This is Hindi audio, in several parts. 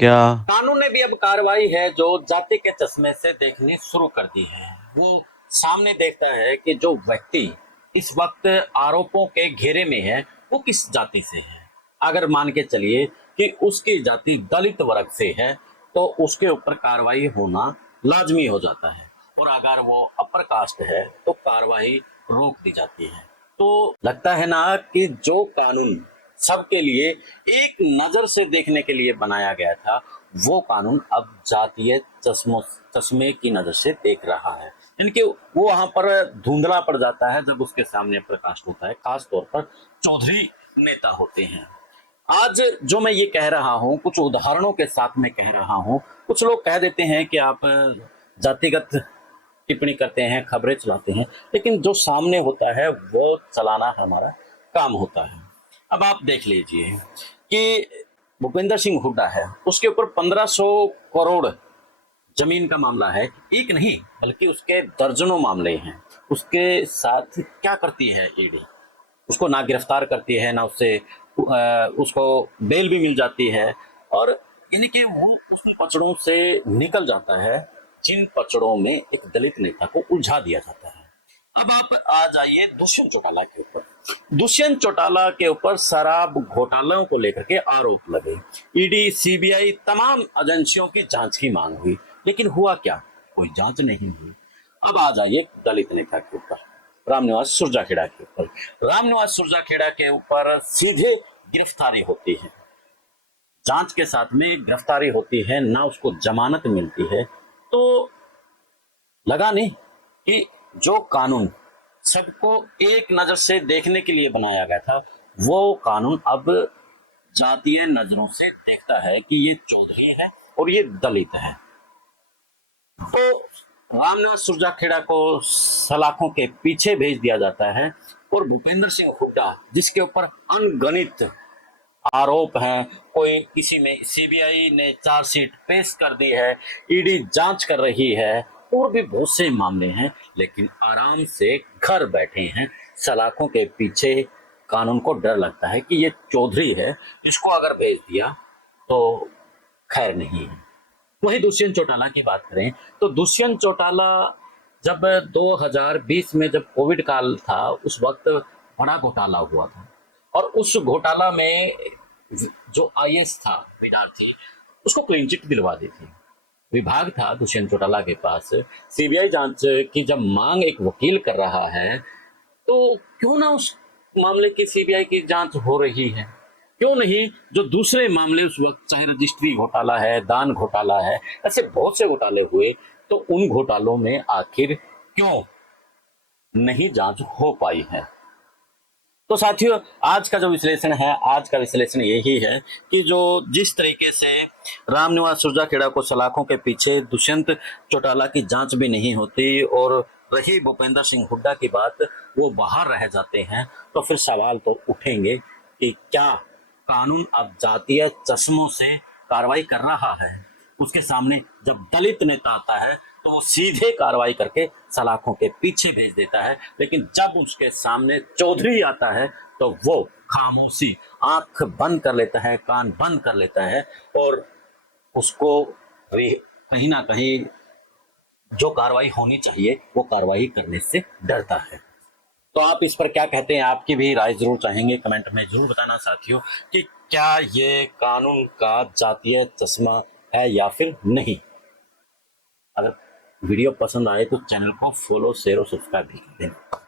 क्या? कानून ने भी अब कार्रवाई है जो जाति के चश्मे से देखनी शुरू कर दी है। वो सामने देखता है कि जो व्यक्ति इस वक्त आरोपों के घेरे में है वो किस जाति से है। अगर मान के चलिए कि उसकी जाति दलित वर्ग से है तो उसके ऊपर कार्रवाई होना लाजमी हो जाता है, और अगर वो अपर कास्ट है तो कार्रवाई रोक दी जाती है। तो लगता है ना कि जो कानून सबके लिए एक नजर से देखने के लिए बनाया गया था, वो कानून अब जातीय चश्मे की नजर से देख रहा है। इनके वो वहां पर धुंधला पड़ जाता है जब उसके सामने प्रकाश होता है, खास तौर पर चौधरी नेता होते हैं। आज जो मैं ये कह रहा हूँ कुछ उदाहरणों के साथ में कह रहा हूँ। कुछ लोग कह देते हैं कि आप जातिगत टिप्पणी करते हैं, खबरें चलाते हैं, लेकिन जो सामने होता है वो चलाना हमारा काम होता है। अब आप देख लीजिए कि भूपेंद्र सिंह हुड्डा है, उसके ऊपर 1500 करोड़ जमीन का मामला है। एक नहीं बल्कि उसके दर्जनों मामले हैं। उसके साथ क्या करती है ईडी? उसको ना गिरफ्तार करती है, ना उससे उसको बेल भी मिल जाती है, और यानी कि वो उस पचड़ों से निकल जाता है जिन पचड़ों में एक दलित नेता को उलझा दिया जाता है। अब आप आ जाइए दुष्यंत चौटाला के ऊपर। दुष्यंत चौटाला के ऊपर शराब घोटालों को लेकर के आरोप लगे। ईडी, सीबीआई, तमाम एजेंसियों की जांच की मांग हुई, लेकिन हुआ क्या? कोई जांच नहीं हुई। अब आ जाइए दलित नेता के ऊपर, रामनिवास सुरजाखेड़ा के ऊपर। रामनिवास सुरजाखेड़ा के ऊपर सीधे गिरफ्तारी होती है, जांच के साथ में गिरफ्तारी होती है, ना उसको जमानत मिलती है। तो लगा नहीं कि जो कानून सबको एक नजर से देखने के लिए बनाया गया था, वो कानून अब जातीय नजरों से देखता है कि ये चौधरी है और ये दलित है। तो रामनिवास सुरजाखेड़ा को सलाखों के पीछे भेज दिया जाता है, और भूपेंद्र सिंह हुड्डा जिसके ऊपर अनगणित आरोप हैं, कोई किसी में सीबीआई ने चार्जशीट पेश कर दी है, ईडी जांच कर रही है, और भी बहुत से मामले हैं, लेकिन आराम से घर बैठे हैं। सलाखों के पीछे कानून को डर लगता है कि ये चौधरी है, इसको अगर भेज दिया तो खैर नहीं है। वही दुष्यंत चौटाला की बात करें तो दुष्यंत चौटाला जब 2020 में जब कोविड काल था, उस वक्त बड़ा घोटाला हुआ था, और उस घोटाला में जो आईएएस था विद्यार्थी, उसको क्लीन चिट दिलवा दी थी। विभाग था दुष्यंत चौटाला के पास। सीबीआई जांच की जब मांग एक वकील कर रहा है, तो क्यों ना उस मामले की सीबीआई की जांच हो रही है? क्यों नहीं जो दूसरे मामले उस वक्त, चाहे रजिस्ट्री घोटाला है, दान घोटाला है, ऐसे बहुत से घोटाले हुए, तो उन घोटालों में आखिर क्यों नहीं जांच हो पाई है? तो साथियों, आज का जो विश्लेषण है, आज का विश्लेषण यही है कि जो जिस तरीके से रामनिवास सुरजाखेड़ा को सलाखों के पीछे दुष्यंत चौटाला की जांच भी नहीं होती, और रही भूपेंद्र सिंह हुड्डा की बात, वो बाहर रह जाते हैं, तो फिर सवाल तो उठेंगे कि क्या कानून अब जातीय चश्मों से कार्रवाई कर रहा है? उसके सामने जब दलित नेता आता है तो वो सीधे कार्रवाई करके सलाखों के पीछे भेज देता है, लेकिन जब उसके सामने चौधरी आता है तो वो खामोशी, आंख बंद कर लेता है, कान बंद कर लेता है, और उसको कहीं ना कहीं जो कार्रवाई होनी चाहिए वो कार्रवाई करने से डरता है। तो आप इस पर क्या कहते हैं? आपकी भी राय जरूर चाहेंगे, कमेंट में जरूर बताना साथियों कि क्या ये कानून का जातीय चश्मा है या फिर नहीं। अगर वीडियो पसंद आए तो चैनल को फॉलो, शेयर और सब्सक्राइब भी कर दें।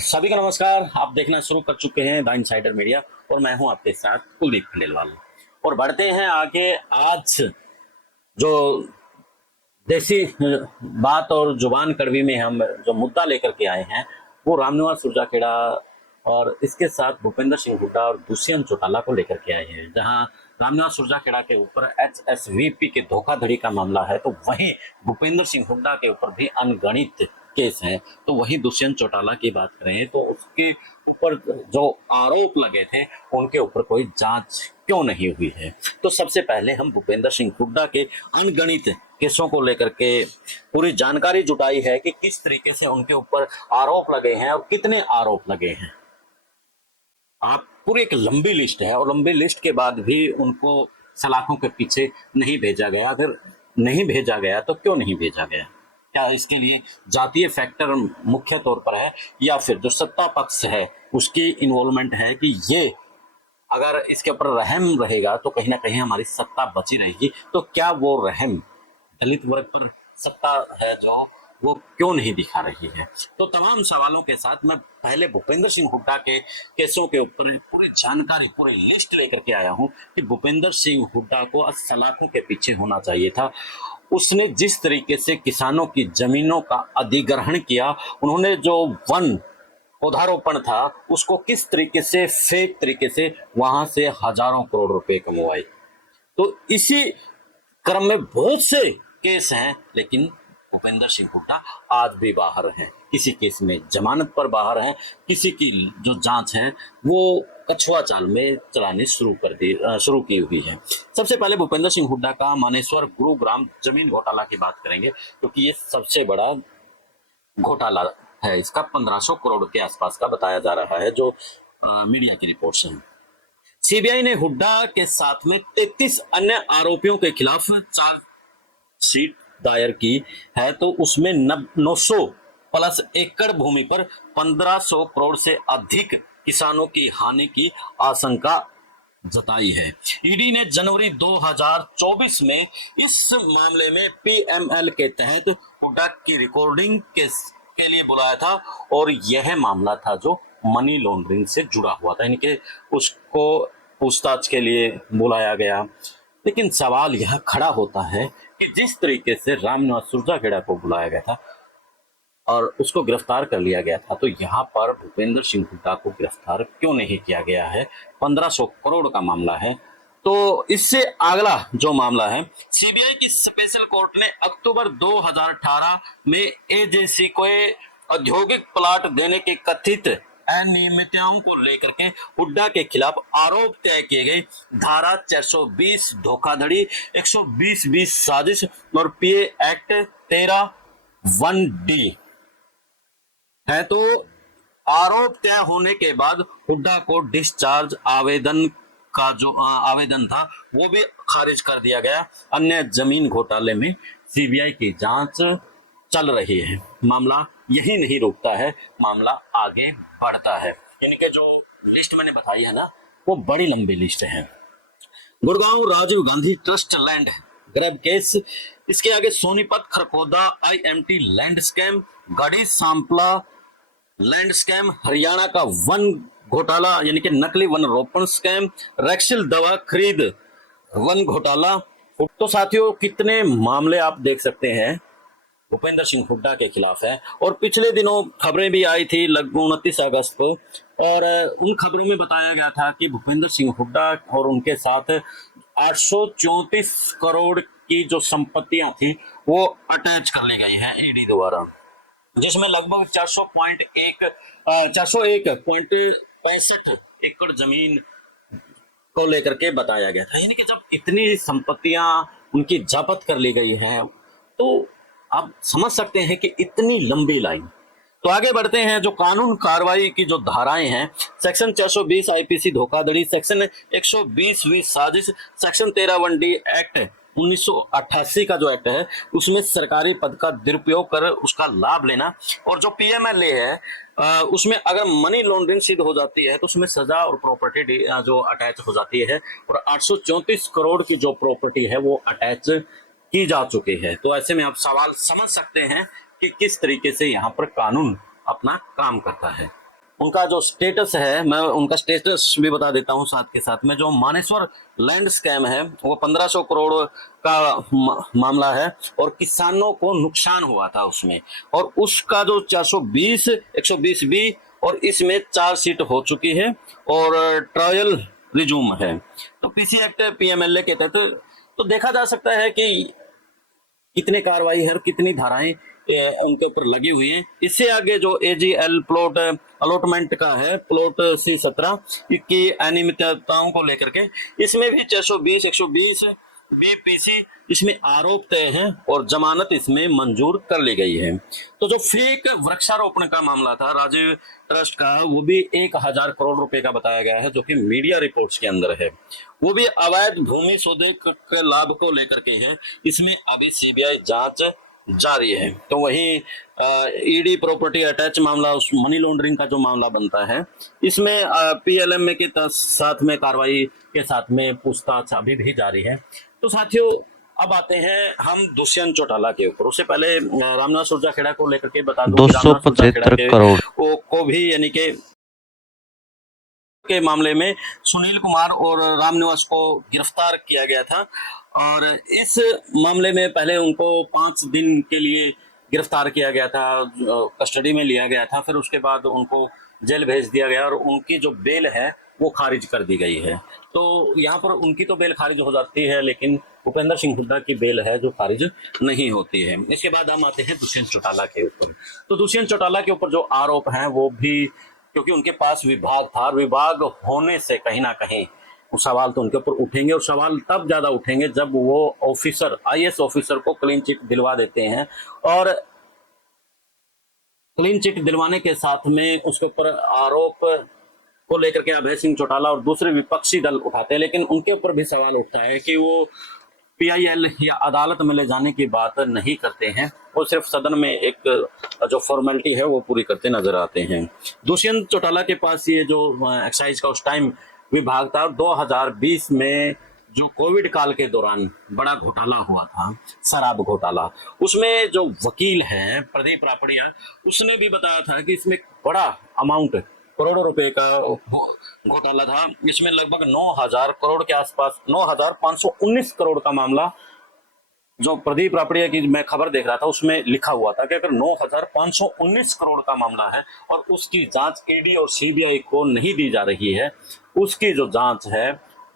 सभी का नमस्कार। आप देखना शुरू कर चुके हैं द इनसाइडर मीडिया, और मैं हूं आपके साथ कुलदीप खंडेलवाल। और बढ़ते हैं आगे। आज जो देसी बात और जुबान कड़वी में हम जो मुद्दा लेकर के आए हैं, वो रामनिवास सुरजाखेड़ा और इसके साथ भूपेंद्र सिंह हुड्डा और दुष्यंत चौटाला को लेकर के आए हैं। जहां रामनिवास सुरजाखेड़ा के ऊपर एचएसवीपी के धोखाधड़ी का मामला है, तो वहीं भूपेंद्र सिंह हुड्डा के ऊपर भी अनगणित केस हैं। तो वही दुष्यंत चौटाला की बात करें तो उसके ऊपर जो आरोप लगे थे उनके ऊपर कोई जांच क्यों नहीं हुई है। तो सबसे पहले हम भूपेंद्र सिंह हुड्डा के अनगणित केसों को लेकर के पूरी जानकारी जुटाई है कि किस तरीके से उनके ऊपर आरोप लगे हैं और कितने आरोप लगे हैं। आप पूरी एक लंबी लिस्ट है और लंबी लिस्ट के बाद भी उनको सलाखों के पीछे नहीं भेजा गया। अगर नहीं भेजा गया तो क्यों नहीं भेजा गया? क्या इसके लिए जातीय फैक्टर मुख्य तौर पर है या फिर जो सत्ता पक्ष है उसकी इन्वॉल्वमेंट है कि ये अगर इसके ऊपर रहम रहेगा तो कहीं ना कहीं हमारी सत्ता बची रहेगी। तो क्या वो रहम दलित वर्ग पर सत्ता है जो वो क्यों नहीं दिखा रही है? तो तमाम सवालों के साथ मैं पहले भूपेंद्र सिंह हुड्डा के केसों के ऊपर पूरी जानकारी पूरी लिस्ट लेकर के आया हूं कि भूपेंद्र सिंह हुड्डा को आज सलाखों के पीछे होना चाहिए था। उसने जिस तरीके से किसानों की जमीनों का अधिग्रहण किया, उन्होंने जो वन पौधारोपण था उसको किस तरीके से फेक तरीके से वहां से हजारों करोड़ रुपए कमवाए। तो इसी क्रम में बहुत से केस हैं, लेकिन भूपेंद्र सिंह हुड्डा आज भी बाहर हैं। किसी केस में जमानत पर बाहर हैं, किसी की जो जांच है वो कछुआ चाल में चलानी शुरू की हुई है। सबसे पहले भूपेंद्र सिंह हुड्डा का मानेसर गुरुग्राम जमीन घोटाला की बात करेंगे, क्योंकि ये सबसे बड़ा घोटाला है। इसका 1500 करोड़ के आसपास का बताया जा रहा है जो मीडिया की रिपोर्ट्स हैं। सीबीआई ने हुड्डा के साथ में 33 अन्य आरोपियों के खिलाफ चार्जशीट दायर की है। तो उसमें 900 प्लस एकड़ भूमि पर 1500 करोड़ से अधिक किसानों की हानि की आशंका जताई है। ईडी ने जनवरी 2024 में इस मामले में पीएमएल के तहत हुड्डा की रिकॉर्डिंग के लिए बुलाया था और यह मामला था जो मनी लॉन्ड्रिंग से जुड़ा हुआ था, यानी कि उसको पूछताछ के लिए बुलाया गया। लेकिन सवाल यह खड़ा होता है कि जिस तरीके से रामनिवास सुरजाखेड़ा को बुलाया गया था और उसको गिरफ्तार कर लिया गया था, तो यहाँ पर भूपेंद्र सिंह हुड्डा को गिरफ्तार क्यों नहीं किया गया है? 1500 करोड़ का मामला है। तो इससे अगला जो मामला है, सीबीआई की स्पेशल कोर्ट ने अक्टूबर 2018 में एजेंसी को औद्योगिक प्लाट देने के कथित अनियमितताओं को लेकर के हुड्डा के खिलाफ आरोप तय किए गए धारा 420 धोखाधड़ी, 120 साजिश और पीए एक्ट 13(1)(d) है। तो आरोप तय होने के बाद हुड्डा को डिस्चार्ज आवेदन का जो आवेदन था वो भी खारिज कर दिया गया। अन्य जमीन घोटाले में सीबीआई की जांच चल रही है। मामला यही नहीं रुकता है, मामला आगे बढ़ता है। यानी कि जो लिस्ट मैंने बताई है ना, वो बड़ी लंबी लिस्ट है। Gurgaon Rajiv Gandhi trust land grab case, इसके आगे Sonipat Kharkhoda IMT land scam, Garhi Sampla land scam, Haryana का वन घोटाला यानी कि नकली वन रोपण स्कैम, रैक्सिल दवा खरीद वन घोटाला। तो साथियों, कितने मामले आप देख सकते हैं भूपेंद्र सिंह हुड्डा के खिलाफ है। और पिछले दिनों खबरें भी आई थी लगभग 29 अगस्त को, और उन खबरों में बताया गया था कि भूपेंद्र सिंह हुड्डा और उनके साथ 834 करोड़ की जो संपत्तियां थी वो अटैच कर ली गई है ईडी द्वारा, जिसमें लगभग 401.65 एकड़ जमीन को लेकर के बताया गया था। यानी कि जब इतनी संपत्तियां उनकी जब्त कर ली गई हैं तो आप समझ सकते हैं कि इतनी लंबी लाइन। तो आगे बढ़ते हैं। जो कानून कार्रवाई की जो धाराएं हैं, सेक्शन 420 आईपीसी धोखाधड़ी, सेक्शन 120 साजिश, सेक्शन 13(1)(d) एक्ट 1988 का जो एक्ट है उसमें सरकारी पद का दुरुपयोग कर उसका लाभ लेना, और जो पीएमएलए है उसमें अगर मनी लॉन्ड्रिंग सिद्ध हो जाती है तो उसमें सजा और प्रॉपर्टी जो अटैच हो जाती है, और 834 करोड़ की जो प्रॉपर्टी है वो अटैच की जा चुकी है। तो ऐसे में आप सवाल समझ सकते हैं कि किस तरीके से यहाँ पर कानून अपना काम करता है। उनका जो स्टेटस है, मैं उनका स्टेटस भी बता देता हूँ साथ के साथ में। जो मानेसर लैंड स्कैम है वो 1500 करोड़ का मामला है और किसानों को नुकसान हुआ था उसमें, और उसका जो 420 120(b) और इसमें चार्जशीट हो चुकी है और ट्रायल रिज्यूम है। तो पीसी एक्ट पीएमएलए के तहत तो देखा जा सकता है कि कितने कार्रवाई है और कितनी धाराएं उनके ऊपर लगी हुई है। इससे आगे जो एजीएल प्लॉट अलॉटमेंट का है, प्लॉट C17 की अनियमितताओं को लेकर के इसमें भी 620 120 बीपीसी इसमें आरोप तय है और जमानत इसमें मंजूर कर ली गई है। तो जो फेक वृक्षारोपण का मामला था राजीव ट्रस्ट का, वो भी 1000 करोड़ रुपए का बताया गया है, जो कि मीडिया रिपोर्ट्स के अंदर है। वो भी अवैध भूमि सौदे के लाभ को लेकर के है। इसमें अभी सीबीआई जांच जारी है। तो वहीं ईडी प्रॉपर्टी अटैच मामला, उस मनी लॉन्ड्रिंग का जो मामला बनता है, इसमें पीएलएम के साथ में कार्रवाई के साथ में पूछताछ अभी भी जारी है। तो साथियों, अब आते हैं हम दुष्यंत चौटाला के ऊपर। उससे पहले रामनाथ सुरजाखेड़ा को लेकर के बता दूं कि रामनाथ सुरजाखेड़ा 275 करोड़ को भी यानी के मामले में सुनील कुमार और रामनिवास को गिरफ्तार किया गया था। और इस मामले में पहले उनको 5 दिन के लिए गिरफ्तार किया गया था, कस्टडी में लिया गया था। फिर उसके बाद उनको जेल भेज दिया गया और उनकी जो बेल है वो खारिज कर दी गई है। तो यहाँ पर उनकी तो बेल खारिज हो जाती है, लेकिन भूपेंद्र सिंह हुड्डा की बेल है जो खारिज नहीं होती है। इसके बाद हम आते हैं दुष्यंत चौटाला के ऊपर। तो दुष्यंत चौटाला के ऊपर जो आरोप हैं वो भी, क्योंकि उनके पास विभाग था, विभाग होने से कहीं ना कहीं वो सवाल तो उनके ऊपर उठेंगे, और सवाल तब ज्यादा उठेंगे जब वो ऑफिसर, आईएएस ऑफिसर को क्लीन चिट दिलवा देते हैं। और क्लीन चिट दिलवाने के साथ में उसके ऊपर आरोप को लेकर के अभय सिंह चौटाला और दूसरे विपक्षी दल उठाते हैं, लेकिन उनके ऊपर भी सवाल उठता है कि वो पीआईएल या अदालत में ले जाने की बात नहीं करते हैं, वो सिर्फ सदन में एक जो फॉर्मेलिटी है वो पूरी करते नजर आते हैं। दुष्यंत चौटाला के पास ये जो एक्साइज का उस टाइम विभाग था, 2020 में जो कोविड काल के दौरान बड़ा घोटाला हुआ था, शराब घोटाला, उसमें जो वकील है प्रदीप रापड़िया, उसने भी बताया था कि इसमें बड़ा अमाउंट, करोड़ों रुपए का घोटाला था। इसमें लगभग 9000 करोड़ के आसपास, 9519 करोड़ का मामला जो प्रदीप रापड़िया की मैं खबर देख रहा था उसमें लिखा हुआ था कि अगर 9519 करोड़ का मामला है और उसकी जांच ईडी और सीबीआई को नहीं दी जा रही है, उसकी जो जांच है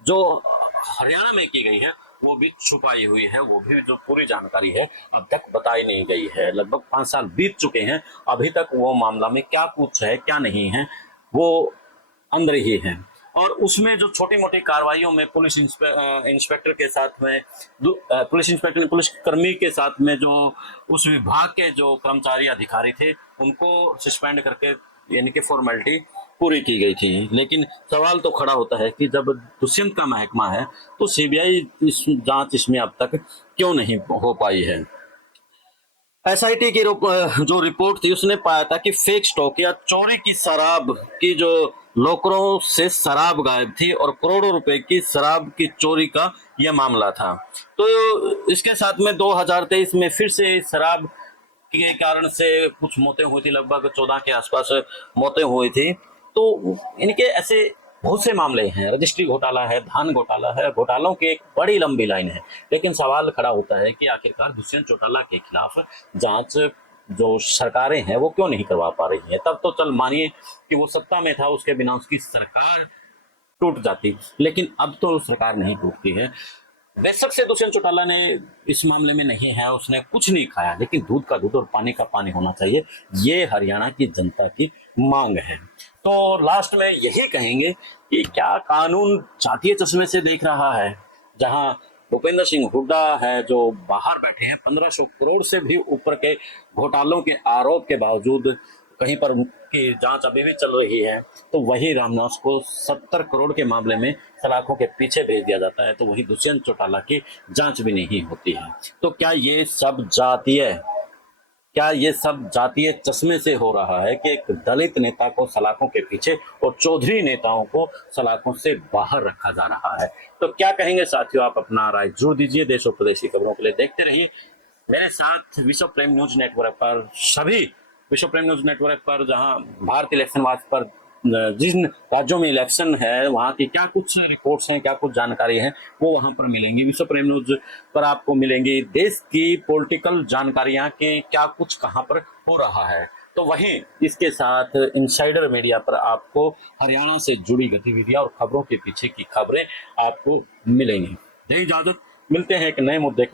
जो हरियाणा में की गई है वो भी छुपाई हुई है, वो भी जो पूरी जानकारी है अब तक बताई नहीं गई है। लगभग 5 साल बीत चुके हैं, अभी तक वो मामला में क्या कुछ है क्या नहीं है वो अंदर ही है। और उसमें जो छोटी मोटी कार्रवाइयों में पुलिस इंस्पेक्टर के साथ में, पुलिस इंस्पेक्टर, पुलिस कर्मी के साथ में जो उस विभाग के जो कर्मचारी अधिकारी थे उनको सस्पेंड करके यानी कि फॉर्मेलिटी पूरी की गई थी। लेकिन सवाल तो खड़ा होता है कि जब दुष्यंत का महकमा है तो सीबीआई इस जांच इसमें अब तक क्यों नहीं हो पाई है। एसआईटी की जो रिपोर्ट थी उसने पाया था कि फेक स्टॉक या चोरी की शराब की जो लॉकरों से शराब गायब थी और करोड़ों रुपए की शराब की चोरी का यह मामला था। तो इसके साथ में 2023 में फिर से शराब के कारण से कुछ मौतें हुई थी, लगभग 14 के आसपास मौतें हुई थी। तो इनके ऐसे बहुत से मामले हैं, रजिस्ट्री घोटाला है, धान घोटाला है, घोटालों की एक बड़ी लंबी लाइन है। लेकिन सवाल खड़ा होता है कि आखिरकार दुष्यंत चौटाला के खिलाफ जांच जो सरकारें हैं वो क्यों नहीं करवा पा रही है। तब तो चल मानिए कि वो सत्ता में था, उसके बिना उसकी सरकार टूट जाती, लेकिन अब तो सरकार नहीं टूटती है। बेशक से दुष्यंत चौटाला ने इस मामले में नहीं है, उसने कुछ नहीं खाया, लेकिन दूध का दूध और पानी का पानी होना चाहिए, ये हरियाणा की जनता की मांग है। तो लास्ट में यही कहेंगे कि क्या कानून जातीय चश्मे से देख रहा है, जहां भूपेंद्र सिंह हुड्डा है जो बाहर बैठे हैं, 1500 करोड़ से भी ऊपर के घोटालों के आरोप के बावजूद कहीं पर उनकी जांच अभी भी चल रही है, तो वही रामनाथ को 70 करोड़ के मामले में सलाखों के पीछे भेज दिया जाता है, तो वही दुष्यंत चौटाला की जांच भी नहीं होती है। तो क्या ये सब जातीय चश्मे से हो रहा है कि एक दलित नेता को सलाखों के पीछे और चौधरी नेताओं को सलाखों से बाहर रखा जा रहा है? तो क्या कहेंगे साथियों, आप अपना राय जरूर दीजिए। देश और प्रदेश की खबरों के लिए देखते रहिए मेरे साथ विश्व प्रेम न्यूज नेटवर्क पर, सभी विश्व प्रेम न्यूज नेटवर्क पर, जहां भारत इलेक्शन वाच पर जिन राज्यों में इलेक्शन है वहाँ की क्या कुछ रिपोर्ट्स हैं, क्या कुछ जानकारी है, वो वहाँ पर मिलेंगी। विश्व प्रेम न्यूज पर आपको मिलेंगी देश की पॉलिटिकल जानकारियाँ कि क्या कुछ कहाँ पर हो रहा है। तो वहीं इसके साथ इनसाइडर मीडिया पर आपको हरियाणा से जुड़ी गतिविधियां और खबरों के पीछे की खबरें आपको मिलेंगी। दे इजाजत, मिलते हैं एक नए मुद्दे